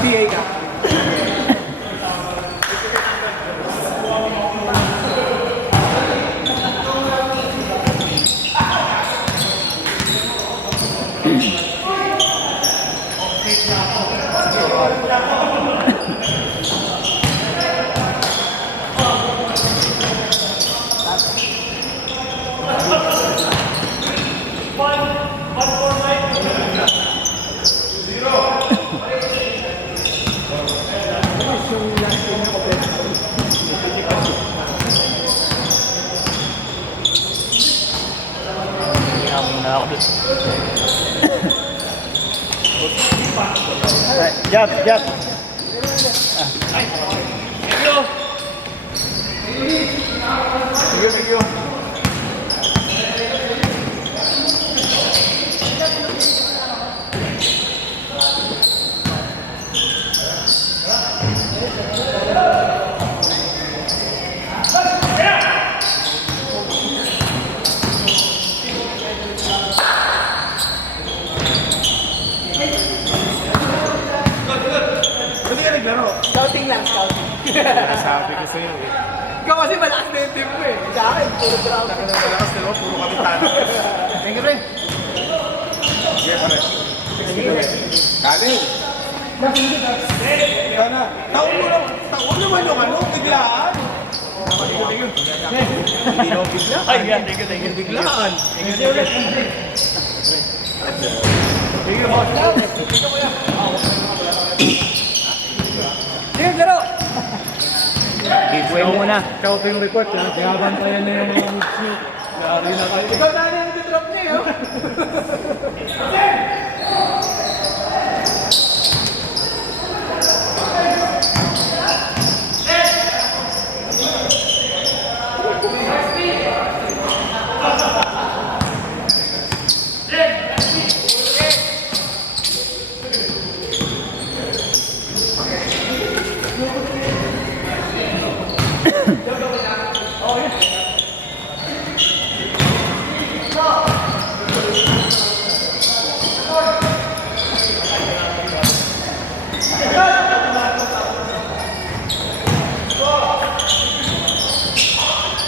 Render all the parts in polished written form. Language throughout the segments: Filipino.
PA ka. Jab, jab. Thank you. Scouting lang, scouting. Sabi ko sa'yo eh. Ikaw kasi malakas na yung team mo eh. Sa akin, puro ground. Taka na malakas na naman, puro kami talo. Thank you rin. Sige pare. Kaling! Sana. Taon naman yung ano, biglaan. Hindi naman biglaan. Ay, yan. Thank you. Biglaan. Sige, laro! Giveaway muna. Scouting report, kaya bantayan na yung mga moves nyo. Yari na kayo. Ikaw na yung drop niya yun.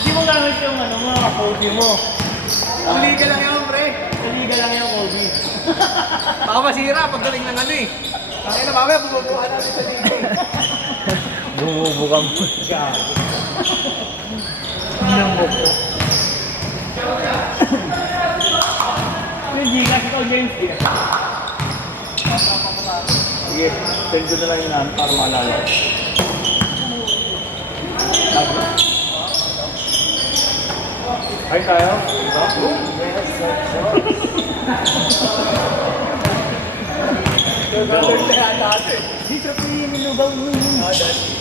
Hindi mo gamit yung ano mo, Kobe mo. Liga lang yun, pre. Naliga lang yung Kobe. Baka masira pagdating ng ano eh. Kaya na mamaya, bumubuhan natin sa liga eh. Bumubuka mo. Nang buko. Hindi kasi ikaw, James. Sige, send ko na lang yun para maalala. Ay, tayo? Diba? Dito po yung minubaw mo.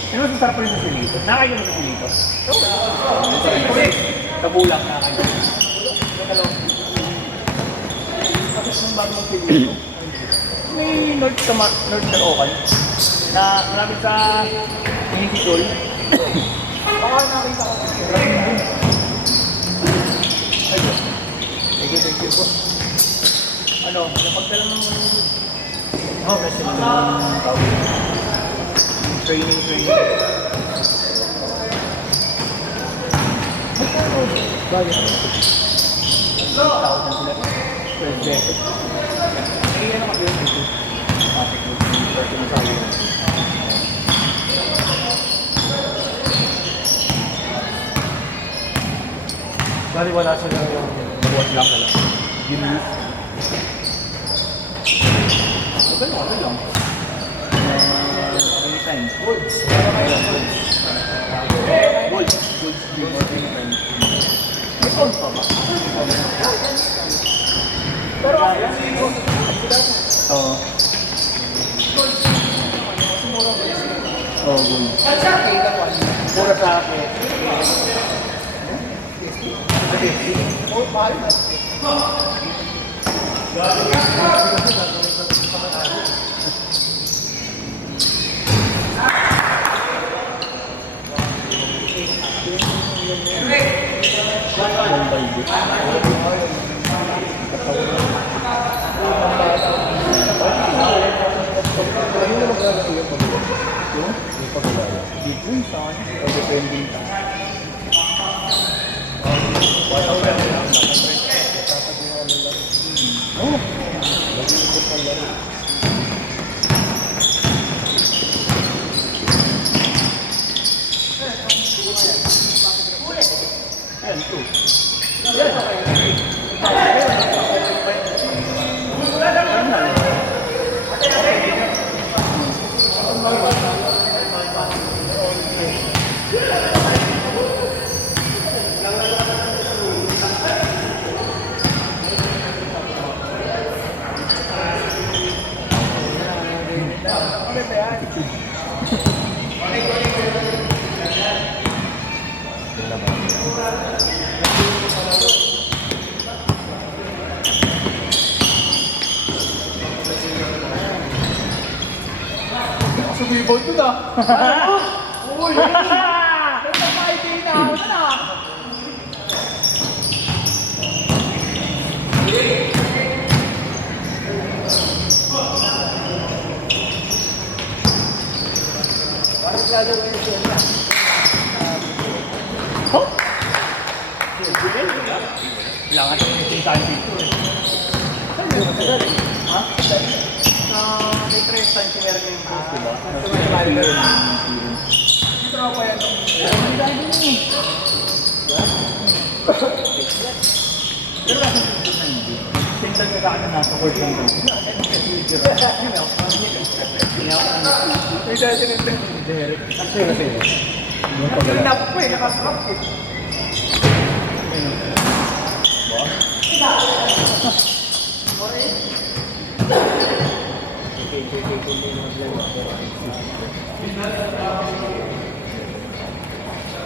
Ano sa sarap rin sa silito? Nakakayo mo sa silito? Tabulak na kayo. Tapos ng bagong silito. May North Ocan na malapit sa Minitol. Baka nakita ko. Thank you po. Ano, napagdala ng kasi ng training. Bagay. 8,000 sila. Perfect. Kaya naman kayo dito. Bali wala siya lang yung buwas lang pala. Yun yun. Okay lang. Anytime. Gold. May gold pa ba? Pero ayan. Oo. Oo, gold. Mura sa akin. Oh, mahal na. Sumibol ko na. Uy! Nagpapahiti na ako na. Kailangan natin yung tintahan dito eh. Ha? May 3 cm yung post, diba? Dito ako pa yan. Pero kasi tingnan ka sa akin nasa court lang doon. May dati nito. Ang dapat po eh, nakasarap po.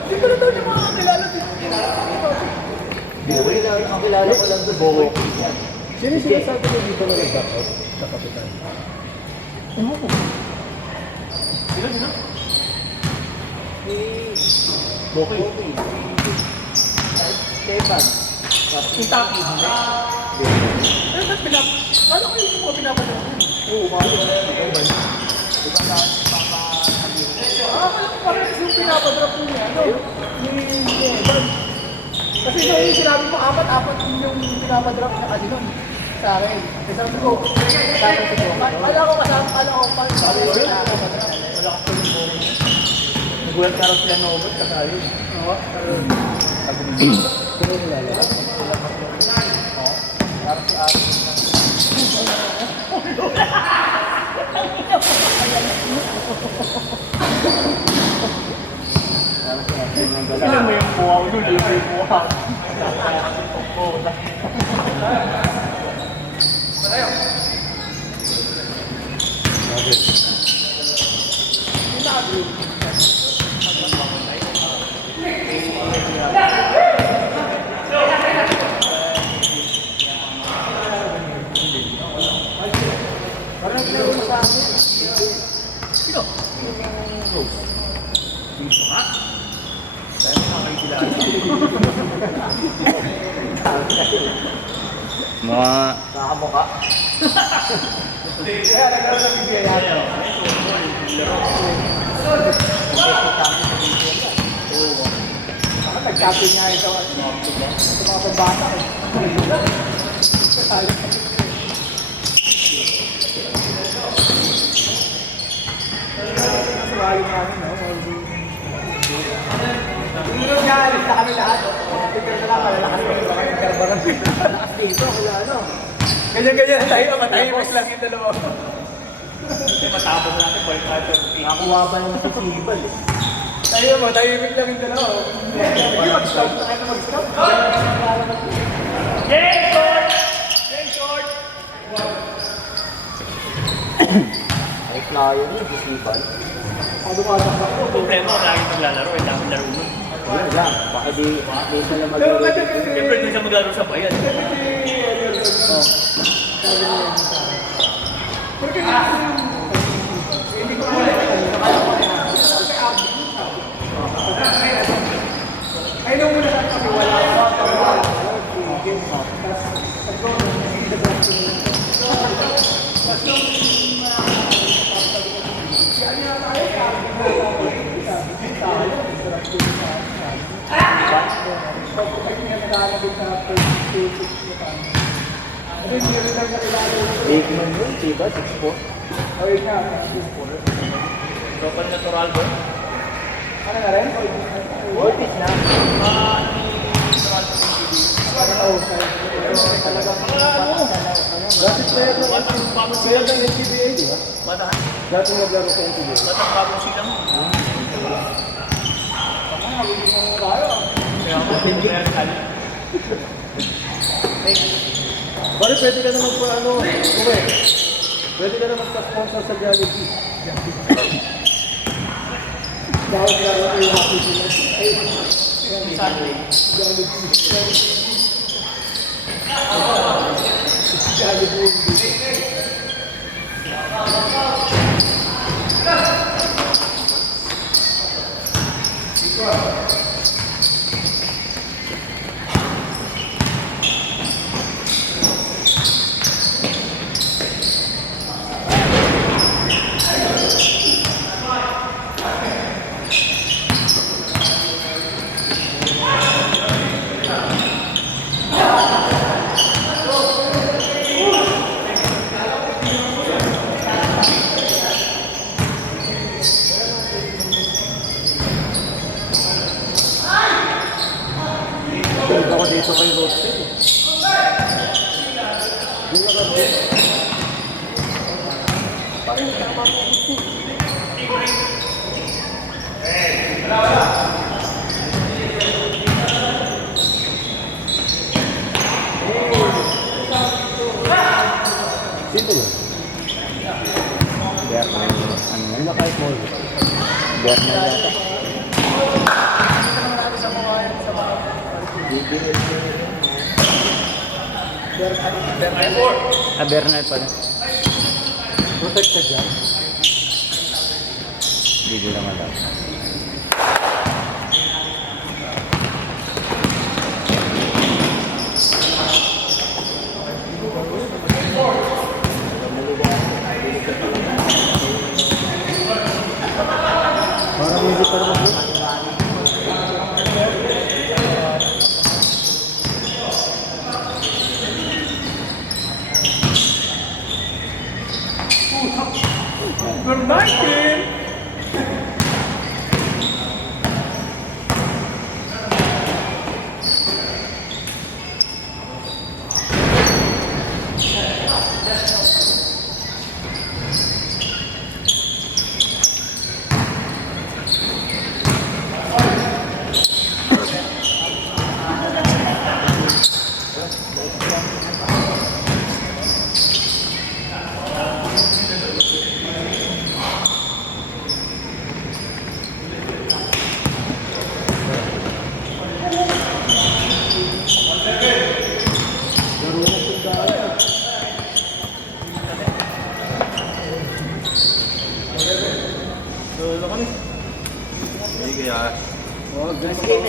Dito na daw yung mga kakilala dito. Ang kilala ko lang sa Bowo. Sino sinasabi ko dito na nag-back out sa kapitan? Ano ko? Sino? Boki. Stefan. Yung taki. Eh, ba't paano ko yung mga pinapadala? Oo, mga Parang yung pinapadrop niya, ano? Yung Evan. Kasi yung sinabi mo, apat yung pinapadrop niya kasi nun. Sa akin. Kasi sabi ko, kala ko pa sabi ko pinapadrop. Wala ko pa yung nagulat na rin sila na ubot kasali. Oo. Sino nilalabas? Parang si Ate. Alam mo yung buha ko doon, libre yung buha. Parang pinaro mo sa akin. Sino? Sino ka? Dahil makakilala. Mga... Nakamuka. Kaya nagkaroon ng bigay yan. Ako nag-copy nga ito. Ito mga pambata eh. Sumali namin, no? Tingnan nga, alis na kami lahat. Tingnan na lang, malalakas kami ba kayo karbaran dito. Lakas dito, kaya ano. Ganyan-ganyan tayo, matahimik lang yung dalawa. Kasi matapos natin, balik tayo. Nakakuha ba yung sisibal eh? Tayo, matahimik lang yung dalawa. Hindi, mag-stop na kayo mag-stop. Game short! Game short! Ay, flyer yun, sisibal. Problema, wala kang maglalaro, ay dapat laro mo. Yun lang, baka di isa na Pero maglaro. kasi Siyempre, hindi siya maglaro sa bayan. hindi ko alam. Ay, nagkakabit sa first na paano. Kasi hindi rin lang nakilala yung Big man yun, diba? 6'4". oh, yun nga, 6'4". Total natural ba? Ano na rin? Voltage na. Parang outside. Talagang dati player ng NCBA, di ba? Bataan? Dati naglaro sa NCBA. Batang bagong sila mo. Hindi mo tayo. Kaya ako, hindi na kali. Bale, pwede ka na magpa-ano, uwe. Pwede ka na magpa-sponsor sa Jollibee. Dahil klaro kayo happy sila. Ay, Sunday. Jollibee. Tulad ako dito kay Roasted. Sino yun? Bernal. Ano Ano na kahit mo yun? Bernal yata. Bernal pala. Protect ka dyan. Hindi ko lang alam. Parang hindi pa naman yun. Good night, man!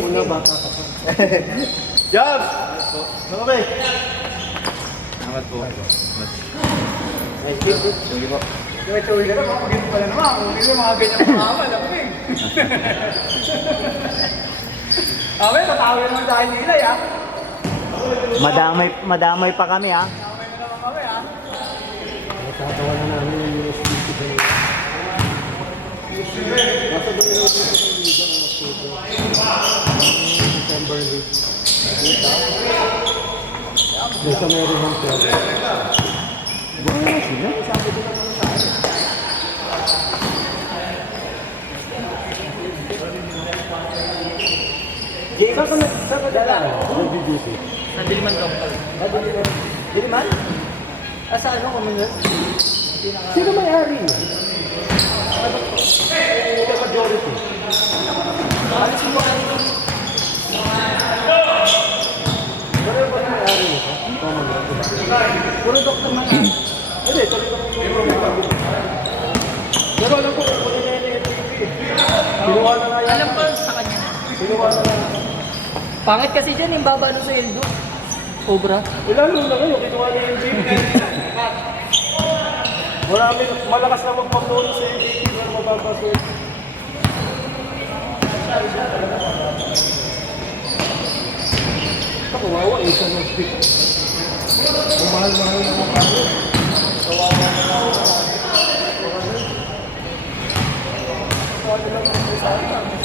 Una bata ka pa. Job! Okay. Salamat po. Nice game, bro. Sige po. Yung choy ka na, makapagin pa na naman. Kung hindi mga ganyan mga amal, ako eh. Awe, tatawin naman dahil nila, ya. Madamay pa kami ha. Tawin na naman kami, ha. Natatawa na namin yung USB ko sa iyo. Nasa doon yung dito sa Liga ng October. December League. Doon sa meron ng pera. Buhay sila. Sabi ko naman sa akin. James. Saan ka dala? Nag-duty. Sa Diliman Doctor. Diliman? Ah, sa ano kung ano? Sino may-ari? Ito majority. Pero ba may-ari nito? Puro doktor man. Hindi, tuloy ko pero alam ko, kung na yung MVP. Kinuha na nga yan. Alam ko sa kanya na. Kinuha na nga. Pangit kasi dyan, yung baba nun sa Eldo. Cobra. Ilan nung na kayo, kinuha na yung MVP. Marami, malakas na magpagdoon sa MVP na mababasok. Kung mahal-mahal na mga tao. Kawawa na lang.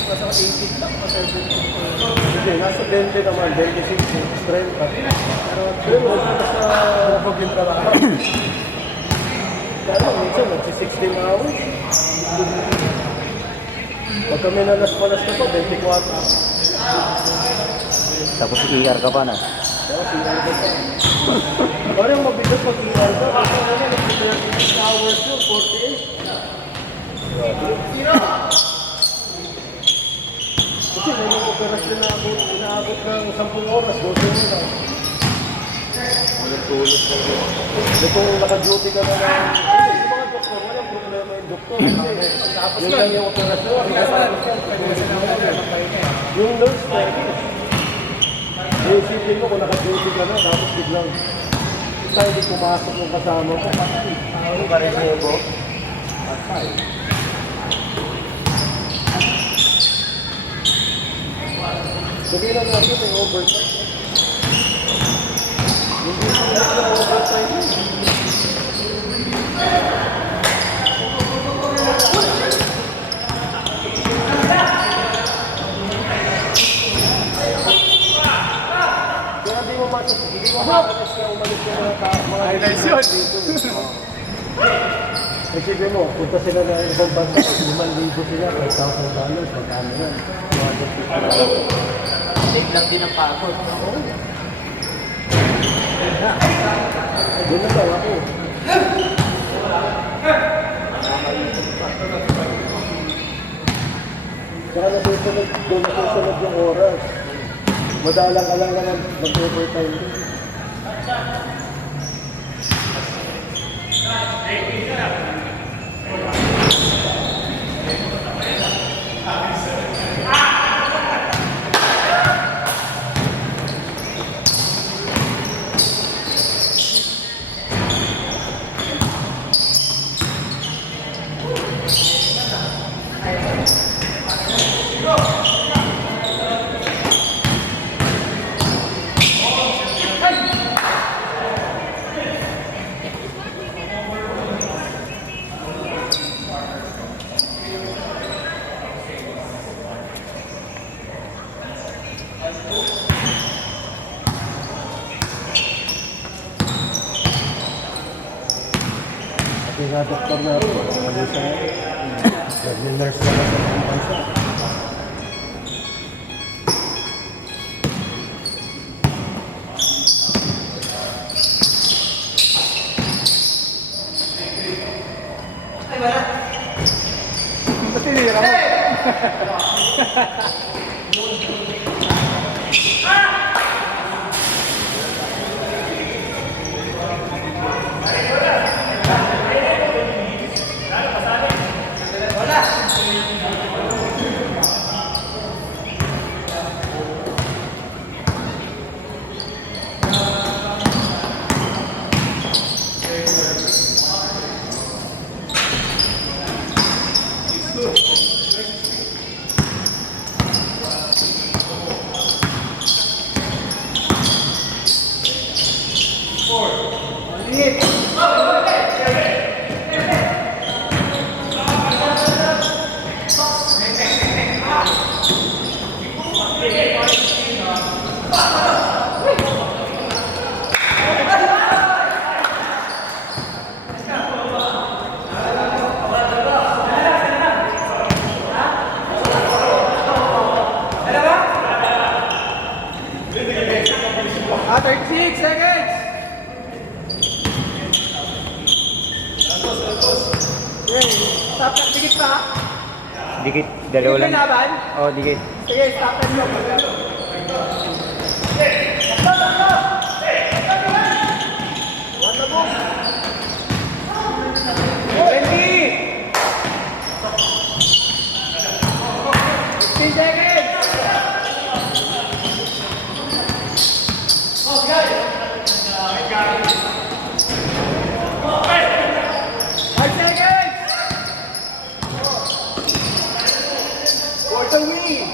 Nasa 18 lang, nasa 17. Hindi, nasa 20 naman, 26, 30. Pero basta napag-game ka lang. Kaya minsan, nagsi-16 hours. Pag kami nalas-malas na po, 24. Tapos ER ka pa na. Kaya CR ka pa. Parang mabigat pag ER ka. Kasi ano, nag-36 hours yun, 48. Kasi may mga operasyon na inaabot ng 10 oras, 12 oras. Tulog na yun. Kung naka-duty ka na lang, yung mga doktor, walang problema yung doktor. Kasi yun lang yung operasyon. Yung nurse na isipin mo kung naka-duty ka na, tapos biglang hindi pumasok yung kasama mo. Ano ba rin sa'yo po? Atay. Sabihin lang natin may overtime. Hindi na overtime yun. Kaya hindi mo makakas na umalis yung mga highlights yun. Isipin mo, punta sila na ibang bansa, 5,000 sila, $5,000, magkano yan? Save lang din ang pagod. Doon na daw ako. Saka nasusunod yung oras. Madalang ka lang naman mag-overtime din. Kasi nga doktor na ako, kalisa na nag-nurse na sa mga bansa. Ba't tinira mo? Ah, 36 seconds! Okay, stop na, dikit pa. Dikit, dalawa Dikit lang. na laban? Oh, dikit. Sige, stop na nyo. For the win!